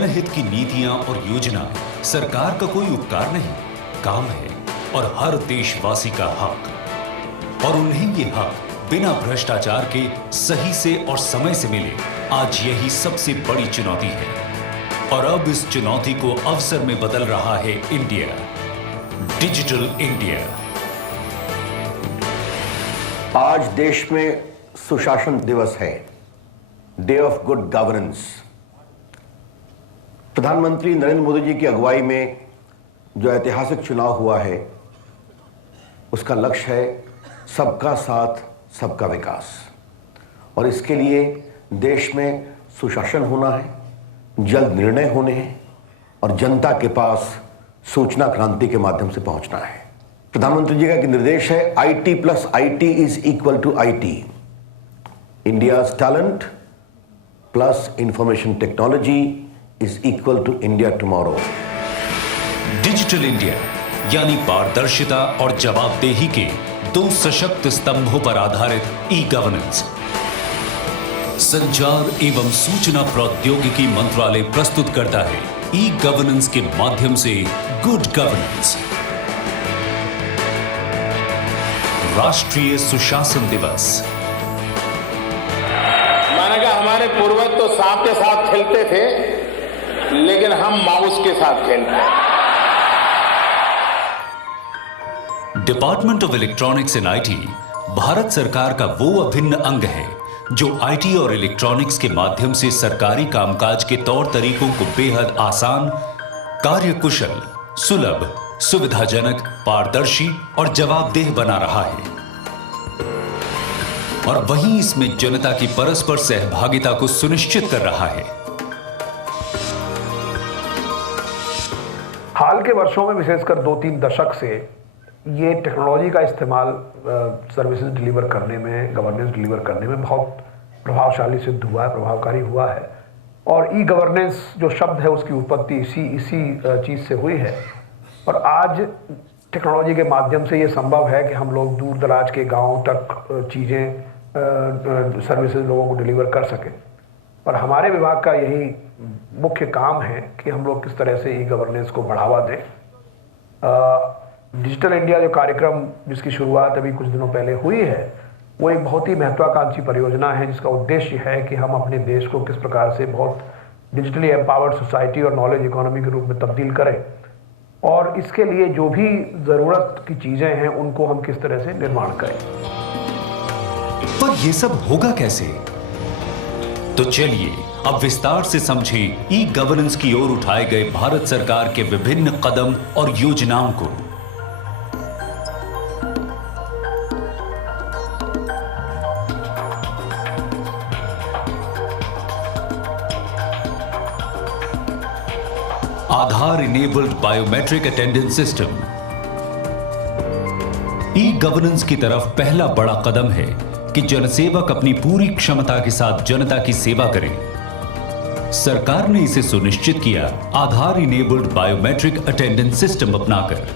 जनहित की नीतियां और योजना सरकार का कोई उपकार नहीं, काम है और हर देशवासी का हक। और उन्हें ये हक बिना भ्रष्टाचार के सही से और समय से मिले, आज यही सबसे बड़ी चुनौती है। और अब इस चुनौती को अवसर में बदल रहा है इंडिया, डिजिटल इंडिया। आज देश में सुशासन दिवस है, डे ऑफ गुड गवर्नेंस। प्रधानमंत्री नरेंद्र मोदी जी की अगुवाई में जो ऐतिहासिक चुनाव हुआ है, उसका लक्ष्य है सबका साथ सबका विकास। और इसके लिए देश में सुशासन होना है, जल्द निर्णय होने हैं और जनता के पास सूचना क्रांति के माध्यम से पहुंचना है। प्रधानमंत्री जी का एक निर्देश है, IT plus IT is equal to IT। India's talent plus information technology is equal to India tomorrow. Digital India यानी पारदर्शिता और जवाबदेही के दो सशक्त स्तंभों पर आधारित ई गवर्नेंस। संचार एवं सूचना प्रौद्योगिकी मंत्रालय प्रस्तुत करता है ई गवर्नेंस के माध्यम से गुड गवर्नेंस। राष्ट्रीय सुशासन दिवस। मैंने कहा हमारे पूर्वज तो सांप के साथ खेलते थे, लेकिन हम माउस के साथ खेलते हैं। Department of electronics and IT Bharat सरकार का वो अभिन्न अंग है जो IT और इलेक्ट्रॉनिक्स के माध्यम से सरकारी कामकाज के तौर तरीकों को बेहद आसान, कार्यकुशल, सुलभ, सुविधाजनक, पारदर्शी और जवाबदेह बना रहा है। और वहीं इसमें जनता की परस्पर सहभागिता को सुनिश्चित कर रहा है। हाल के वर्षों में, विशेषकर 2-3 दशक से ये टेक्नोलॉजी का इस्तेमाल सर्विसेज डिलीवर करने में, गवर्नेंस डिलीवर करने में बहुत प्रभावशाली सिद्ध हुआ है, प्रभावकारी हुआ है। और ई गवर्नेंस जो शब्द है, उसकी उत्पत्ति इसी चीज़ से हुई है। और आज टेक्नोलॉजी के माध्यम से ये संभव है कि हम लोग दूर दराज के गाँव तक चीज़ें, सर्विसेज लोगों को डिलीवर कर सकें। और हमारे विभाग का यही मुख्य काम है कि हम लोग किस तरह से ई गवर्नेंस को बढ़ावा दें। डिजिटल इंडिया जो कार्यक्रम, जिसकी शुरुआत अभी कुछ दिनों पहले हुई है, वो एक बहुत ही महत्वाकांक्षी परियोजना है, जिसका उद्देश्य है कि हम अपने देश को किस प्रकार से बहुत डिजिटली एम्पावर्ड सोसाइटी और नॉलेज इकोनॉमी के रूप में तब्दील करें। और इसके लिए जो भी ज़रूरत की चीज़ें हैं, उनको हम किस तरह से निर्माण करें। पर यह सब होगा कैसे? तो चलिए अब विस्तार से समझें ई गवर्नेंस की ओर उठाए गए भारत सरकार के विभिन्न कदम और योजनाओं को। Aadhaar enabled biometric attendance system e governance की तरफ पहला बड़ा कदम है कि जनसेवक अपनी पूरी क्षमता के साथ जनता की सेवा करें। सरकार ने इसे सुनिश्चित किया आधार इनेबल्ड बायोमेट्रिक अटेंडेंस सिस्टम अपनाकर।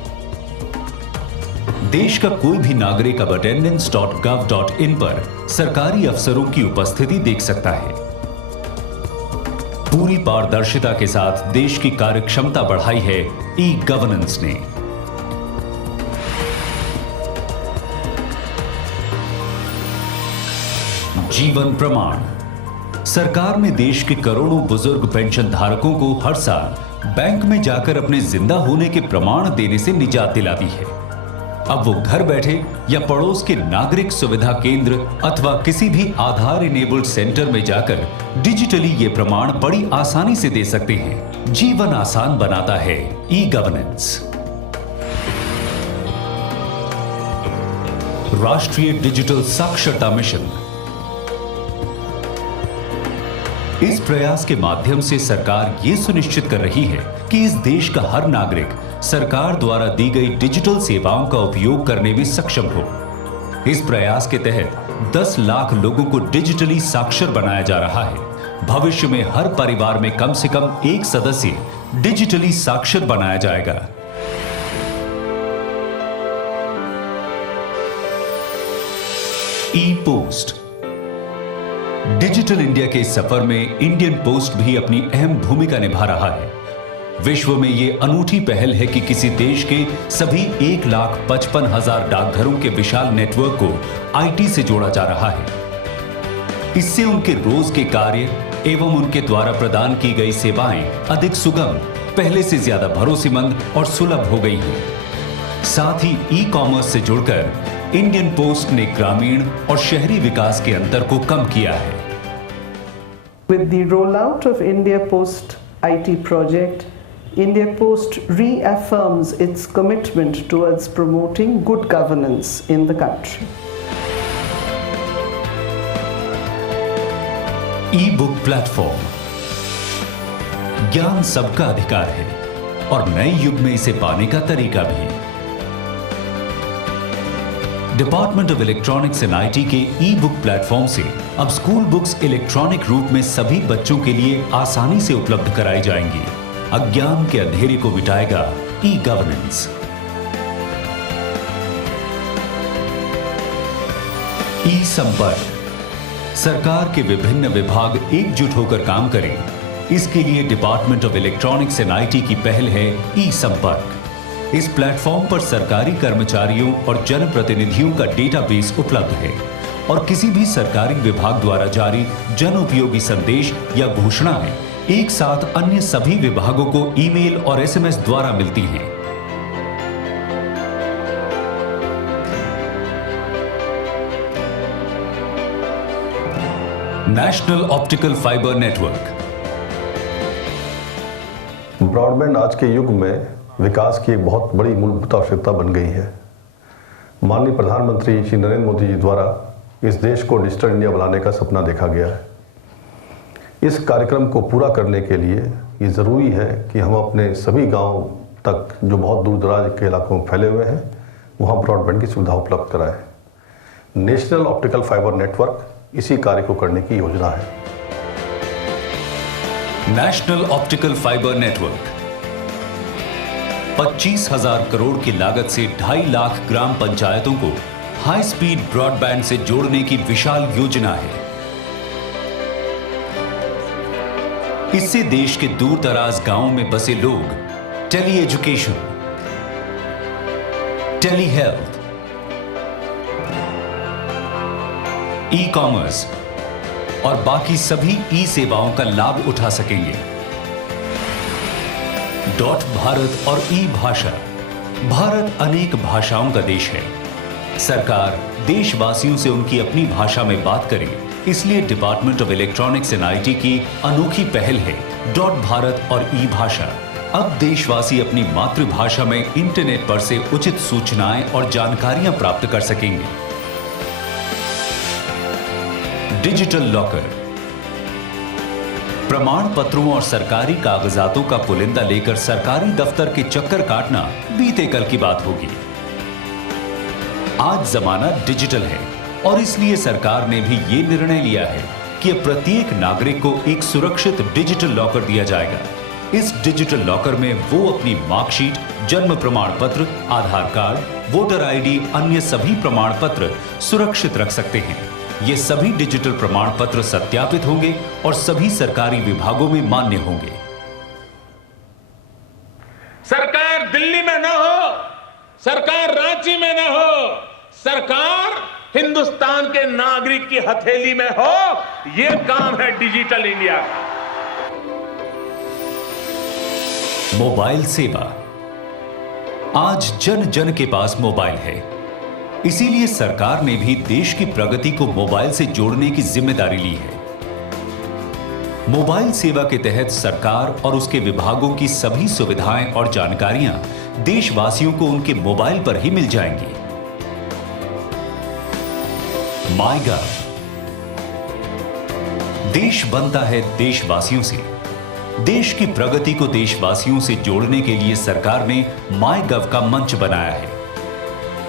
देश का कोई भी नागरिक अब attendance.gov.in पर सरकारी अफसरों की उपस्थिति देख सकता है। पूरी पारदर्शिता के साथ देश की कार्यक्षमता बढ़ाई है ई गवर्नेंस ने। जीवन प्रमाण। सरकार ने देश के करोड़ों बुजुर्ग पेंशन धारकों को हर साल बैंक में जाकर अपने जिंदा होने के प्रमाण देने से निजात दिला दी है। अब वो घर बैठे या पड़ोस के नागरिक सुविधा केंद्र अथवा किसी भी आधार इनेबल्ड सेंटर में जाकर डिजिटली ये प्रमाण बड़ी आसानी से दे सकते हैं। जीवन आसान बनाता है ई गवर्नेंस। राष्ट्रीय डिजिटल साक्षरता मिशन। इस प्रयास के माध्यम से सरकार ये सुनिश्चित कर रही है कि इस देश का हर नागरिक सरकार द्वारा दी गई डिजिटल सेवाओं का उपयोग करने में सक्षम हो। इस प्रयास के तहत 10 लाख लोगों को डिजिटली साक्षर बनाया जा रहा है। भविष्य में हर परिवार में कम से कम एक सदस्य डिजिटली साक्षर बनाया जाएगा। ई पोस्ट। डिजिटल इंडिया के इस सफर में इंडियन पोस्ट भी अपनी अहम भूमिका निभा रहा है। विश्व में ये अनूठी पहल है कि किसी देश के सभी 1,55,000 डाकघरों के विशाल नेटवर्क को आईटी से जोड़ा जा रहा है। इससे उनके रोज के कार्य एवं उनके द्वारा प्रदान की गई सेवाएं अधिक सुगम, पहले से ज्यादा भरोसेमंद और सुलभ हो गई हैं। साथ ही ई कॉमर्स से जुड़कर इंडियन पोस्ट ने ग्रामीण और शहरी विकास के अंतर को कम किया है। With the rollout of India Post IT project, India Post reaffirms its commitment towards promoting good governance in the country. E-book platform, ज्ञान सबका अधिकार है और नए युग में इसे पाने का तरीका भी। Department of electronics and IT के ई-बुक प्लेटफॉर्म से अब स्कूल बुक्स इलेक्ट्रॉनिक रूप में सभी बच्चों के लिए आसानी से उपलब्ध कराई जाएंगी। अज्ञान के अंधेरे को मिटाएगा ई गवर्नेंस। ई संपर्क, सरकार के विभिन्न विभाग एकजुट होकर काम करें, इसके लिए department of electronics and IT की पहल है ई संपर्क। इस प्लेटफॉर्म पर सरकारी कर्मचारियों और जनप्रतिनिधियों का डेटाबेस उपलब्ध है और किसी भी सरकारी विभाग द्वारा जारी जन उपयोगी संदेश या घोषणाएं एक साथ अन्य सभी विभागों को ईमेल और एसएमएस द्वारा मिलती हैं। National optical fibre network. Broadband आज के युग में विकास की एक बहुत बड़ी मूलभूत आवश्यकता बन गई है। माननीय प्रधानमंत्री श्री नरेंद्र मोदी जी द्वारा इस देश को डिजिटल इंडिया बनाने का सपना देखा गया है। इस कार्यक्रम को पूरा करने के लिए ये ज़रूरी है कि हम अपने सभी गांव तक, जो बहुत दूर दराज के इलाकों में फैले हुए हैं, वहां ब्रॉडबैंड की सुविधा उपलब्ध कराएं। नेशनल ऑप्टिकल फाइबर नेटवर्क इसी कार्य को करने की योजना है। National optical fibre network 25,000 crore की लागत से 2.5 लाख ग्राम पंचायतों को हाई स्पीड ब्रॉडबैंड से जोड़ने की विशाल योजना है। इससे देश के दूर दराज गांवों में बसे लोग tele education, tele health, e commerce और बाकी सभी ई सेवाओं का लाभ उठा सकेंगे। डॉट भारत और ई भाषा। भारत अनेक भाषाओं का देश है। सरकार देशवासियों से उनकी अपनी भाषा में बात करे, इसलिए department of electronics and IT की अनोखी पहल है डॉट भारत और ई भाषा। अब देशवासी अपनी मातृभाषा में इंटरनेट पर से उचित सूचनाएं और जानकारियां प्राप्त कर सकेंगे। डिजिटल लॉकर, प्रमाण पत्रों और सरकारी कागजातों का पुलिंदा लेकर सरकारी दफ्तर के चक्कर काटना बीते कल की बात होगी। आज जमाना डिजिटल है और इसलिए सरकार ने भी ये निर्णय लिया है कि अब प्रत्येक नागरिक को एक सुरक्षित डिजिटल लॉकर दिया जाएगा। इस डिजिटल लॉकर में वो अपनी मार्कशीट, जन्म प्रमाण पत्र, आधार कार्ड, वोटर आईडी, अन्य सभी प्रमाण पत्र सुरक्षित रख सकते हैं। ये सभी डिजिटल प्रमाण पत्र सत्यापित होंगे और सभी सरकारी विभागों में मान्य होंगे। सरकार दिल्ली में न हो, सरकार रांची में न हो, सरकार हिंदुस्तान के नागरिक की हथेली में हो। यह काम है डिजिटल इंडिया का। मोबाइल सेवा। आज जन जन के पास मोबाइल है, इसीलिए सरकार ने भी देश की प्रगति को मोबाइल से जोड़ने की जिम्मेदारी ली है। मोबाइल सेवा के तहत सरकार और उसके विभागों की सभी सुविधाएं और जानकारियां देशवासियों को उनके मोबाइल पर ही मिल जाएंगी। माईगव। देश बनता है देशवासियों से। देश की प्रगति को देशवासियों से जोड़ने के लिए सरकार ने माईगव का मंच बनाया है।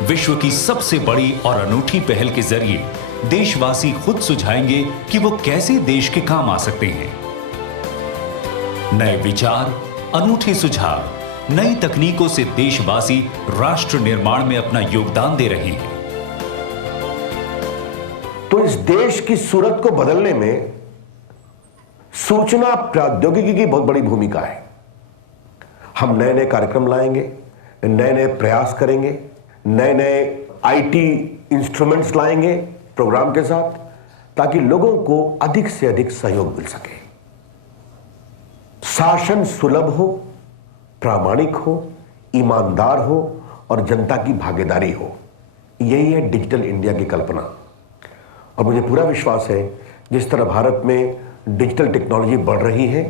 विश्व की सबसे बड़ी और अनूठी पहल के जरिए देशवासी खुद सुझाएंगे कि वो कैसे देश के काम आ सकते हैं। नए विचार, अनूठे सुझाव, नई तकनीकों से देशवासी राष्ट्र निर्माण में अपना योगदान दे रहे हैं। तो इस देश की सूरत को बदलने में सूचना प्रौद्योगिकी की बहुत बड़ी भूमिका है। हम नए नए कार्यक्रम लाएंगे, नए नए प्रयास करेंगे, नए नए आईटी इंस्ट्रूमेंट्स लाएंगे प्रोग्राम के साथ, ताकि लोगों को अधिक से अधिक सहयोग मिल सके। शासन सुलभ हो, प्रामाणिक हो, ईमानदार हो और जनता की भागीदारी हो, यही है डिजिटल इंडिया की कल्पना। और मुझे पूरा विश्वास है जिस तरह भारत में डिजिटल टेक्नोलॉजी बढ़ रही है,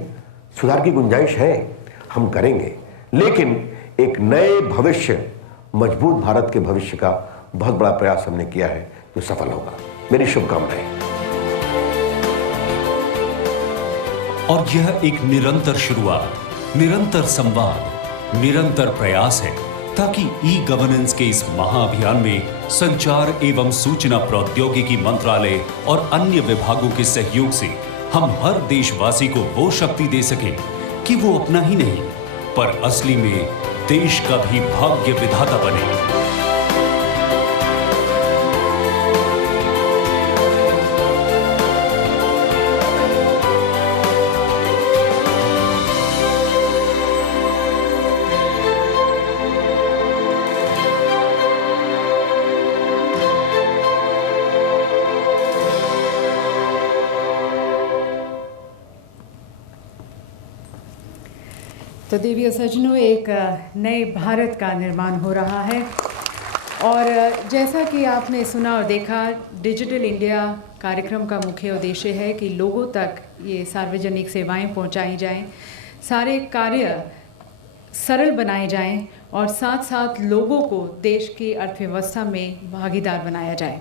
सुधार की गुंजाइश है, हम करेंगे, लेकिन एक नए भविष्य, मजबूत भारत के भविष्य का बहुत बड़ा प्रयास हमने किया है जो सफल होगा। मेरी शुभकामनाएं। और यह एक निरंतर शुरुआत, निरंतर संवाद, निरंतर प्रयास है ताकि ई गवर्नेंस के इस महाअभियान में संचार एवं सूचना प्रौद्योगिकी मंत्रालय और अन्य विभागों के सहयोग से हम हर देशवासी को वो शक्ति दे सकें कि वो अपना ही नहीं पर असली में देश का भी भाग्य विधाता बने। तो देवी और सज्जनों, एक नए भारत का निर्माण हो रहा है और जैसा कि आपने सुना और देखा, डिजिटल इंडिया कार्यक्रम का मुख्य उद्देश्य है कि लोगों तक ये सार्वजनिक सेवाएं पहुंचाई जाएं, सारे कार्य सरल बनाए जाएं और साथ साथ लोगों को देश की अर्थव्यवस्था में भागीदार बनाया जाए।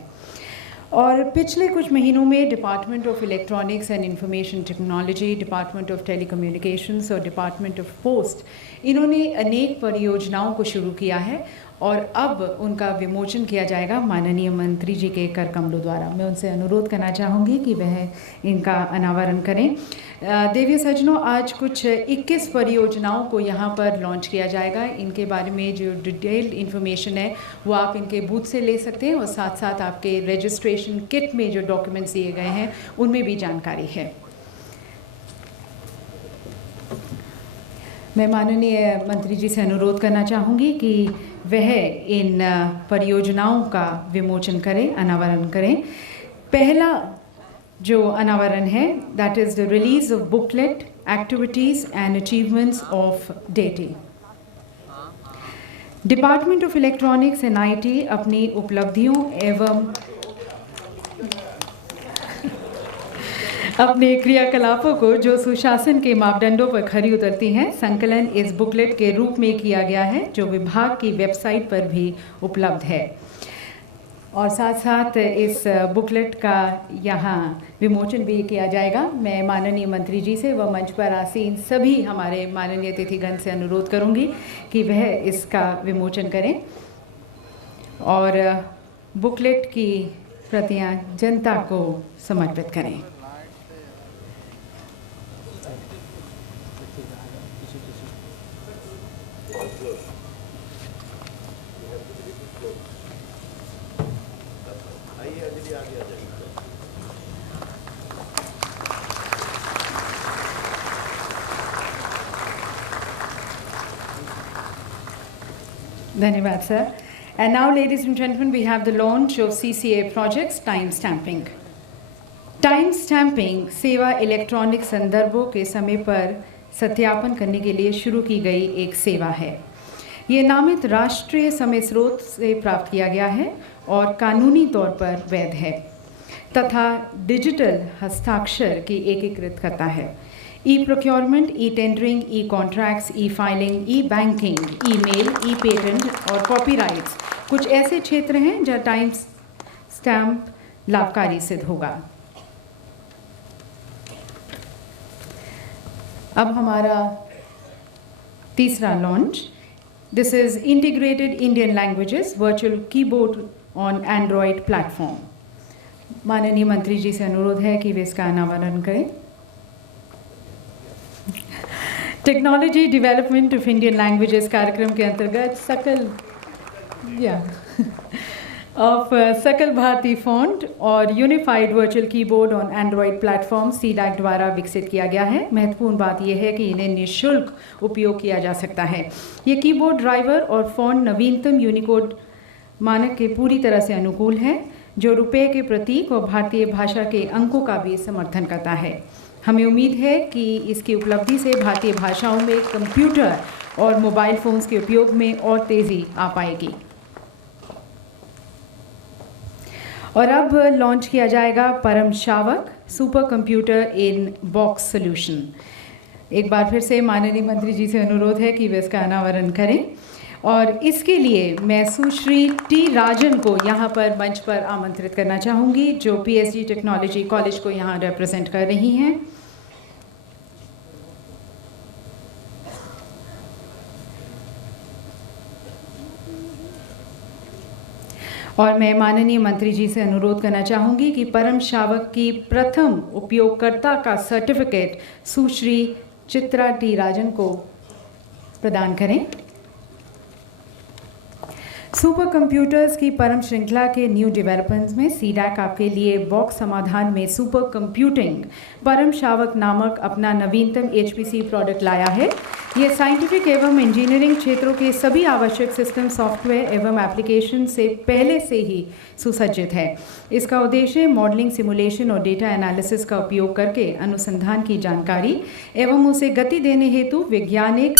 और पिछले कुछ महीनों में department of electronics and information technology, department of telecommunications और डिपार्टमेंट ऑफ पोस्ट, इन्होंने अनेक परियोजनाओं को शुरू किया है और अब उनका विमोचन किया जाएगा माननीय मंत्री जी के कर कमलों द्वारा। मैं उनसे अनुरोध करना चाहूँगी कि वह इनका अनावरण करें। देवी सज्जनों, आज कुछ 21 परियोजनाओं को यहाँ पर लॉन्च किया जाएगा। इनके बारे में जो डिटेल्ड इन्फॉर्मेशन है वो आप इनके बूथ से ले सकते हैं और साथ साथ आपके रजिस्ट्रेशन किट में जो डॉक्यूमेंट्स दिए गए हैं उनमें भी जानकारी है। मैं माननीय मंत्री जी से अनुरोध करना चाहूँगी कि वह इन परियोजनाओं का विमोचन करें, अनावरण करें। पहला जो अनावरण है, that is the release of booklet, activities and achievements of deity. Department of electronics and IT अपनी उपलब्धियों एवं अपने क्रियाकलापों को जो सुशासन के मापदंडों पर खरी उतरती हैं, संकलन इस बुकलेट के रूप में किया गया है जो विभाग की वेबसाइट पर भी उपलब्ध है। और साथ साथ इस बुकलेट का यहाँ विमोचन भी किया जाएगा। मैं माननीय मंत्री जी से व मंच पर आसीन सभी हमारे माननीय अतिथिगण से अनुरोध करूँगी कि वह इसका विमोचन करें और बुकलेट की प्रतियाँ जनता को समर्पित करें। धन्यवाद sir. And now, ladies and gentlemen, we have the launch of CCA projects, time stamping. Time stamping सेवा इलेक्ट्रॉनिक संदर्भों के समय पर सत्यापन करने के लिए शुरू की गई एक सेवा है। ये नामित राष्ट्रीय समय स्रोत से प्राप्त किया गया है और कानूनी तौर पर वैध है तथा डिजिटल हस्ताक्षर की एकीकृत करता है। ई प्रोक्योरमेंट, ई टेंडरिंग, ई कॉन्ट्रैक्ट्स, ई फाइलिंग, ई बैंकिंग, ई मेल, ई पेटेंट और कॉपीराइट्स कुछ ऐसे क्षेत्र हैं जहाँ टाइम स्टैम्प लाभकारी सिद्ध होगा। अब हमारा तीसरा launch, this is integrated Indian languages virtual keyboard on Android platform. माननीय मंत्री जी से अनुरोध है कि वे इसका अनावरण करें। Technology development of Indian languages कार्यक्रम के अंतर्गत of सकल भारती फॉन्ट और unified virtual keyboard on Android platform CDAC द्वारा विकसित किया गया है। महत्वपूर्ण बात यह है कि इन्हें निःशुल्क उपयोग किया जा सकता है। ये कीबोर्ड ड्राइवर और फॉन्ट नवीनतम यूनिकोड मानक के पूरी तरह से अनुकूल है, जो रुपये के प्रतीक और भारतीय भाषा के अंकों का भी समर्थन करता है। हमें उम्मीद है कि इसकी उपलब्धि से भारतीय भाषाओं में कंप्यूटर और मोबाइल फ़ोन्स के उपयोग में और तेज़ी आ पाएगी। और अब लॉन्च किया जाएगा परम शावक सुपर कंप्यूटर इन बॉक्स सॉल्यूशन। एक बार फिर से माननीय मंत्री जी से अनुरोध है कि वे इसका अनावरण करें और इसके लिए मैं सुश्री टी राजन को यहाँ पर मंच पर आमंत्रित करना चाहूँगी, जो PSG टेक्नोलॉजी कॉलेज को यहाँ रिप्रेजेंट कर रही हैं। और मैं माननीय मंत्री जी से अनुरोध करना चाहूँगी कि परम शावक की प्रथम उपयोगकर्ता का सर्टिफिकेट सुश्री चित्रा टी राजन को प्रदान करें। सुपर कंप्यूटर्स की परम श्रृंखला के न्यू डेवलपमेंट्स में सीडैक आपके लिए बॉक्स समाधान में सुपर कंप्यूटिंग परम शावक नामक अपना नवीनतम HPC प्रोडक्ट लाया है। ये साइंटिफिक एवं इंजीनियरिंग क्षेत्रों के सभी आवश्यक सिस्टम, सॉफ्टवेयर एवं एप्लीकेशन से पहले से ही सुसज्जित है। इसका उद्देश्य मॉडलिंग, सिमुलेशन और डेटा एनालिसिस का उपयोग करके अनुसंधान की जानकारी एवं उसे गति देने हेतु वैज्ञानिक